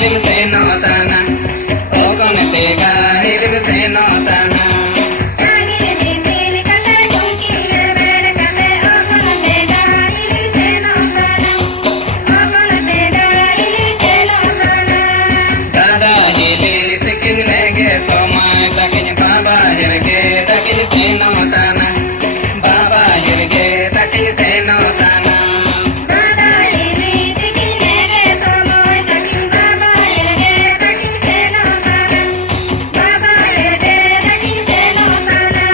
hilim se notana o kon tega hilim se notana chagire de bel kata tonki bed kate o kon tega hilim se notana o kon tega hilim se notana dada hili tikin lege somay takin baba hirge takin se notana baba hirge takin se notana dada hili tikinege somoy takin baba hirge takin se notana baba hirge takin se notana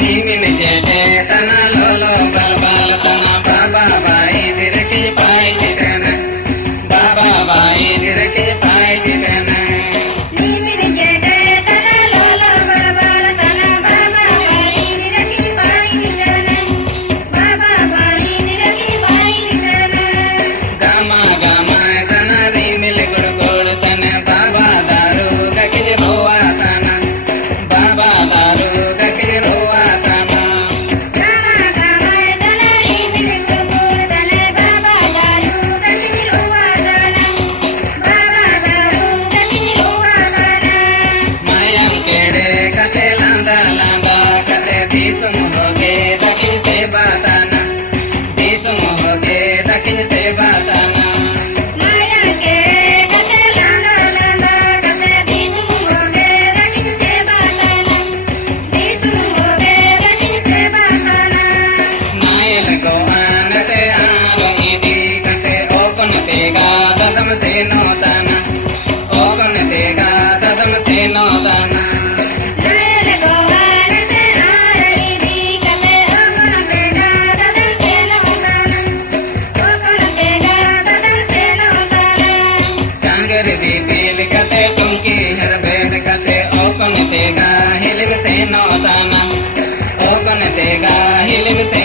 nimin jete tana lolo balbal tana baba bai dirki pai kitana baba bai dirki pai kitana nimine jete tana lolo balbal tana baba bai dirki pai nigana baba bai dirki pai nigana gama gama tana rimil gud gud tana baba daru gakij roa tana baba daru gakij roa tana gama gama tana rimil gurgur tana baba daru gaki ruwa tana baba daru gaki ruwa tana mayam kede kate landa landa kate disum hoge dakin se batana disum hoge dakin se batana maya ke kate landa landa kate disum hoge dakin se batana disum hoge dakin se batana nail ko anate alo idi kate okon tega dadam se notana okon tega dadam se notana nail gowan se aari bi kate okon tega dadam se notana okon tega dadam se notana चांगर दी बेल कते टुंकी हर bell कते ओकन तेगा हिलिम से नौताना ओकन तेगा हिलिम से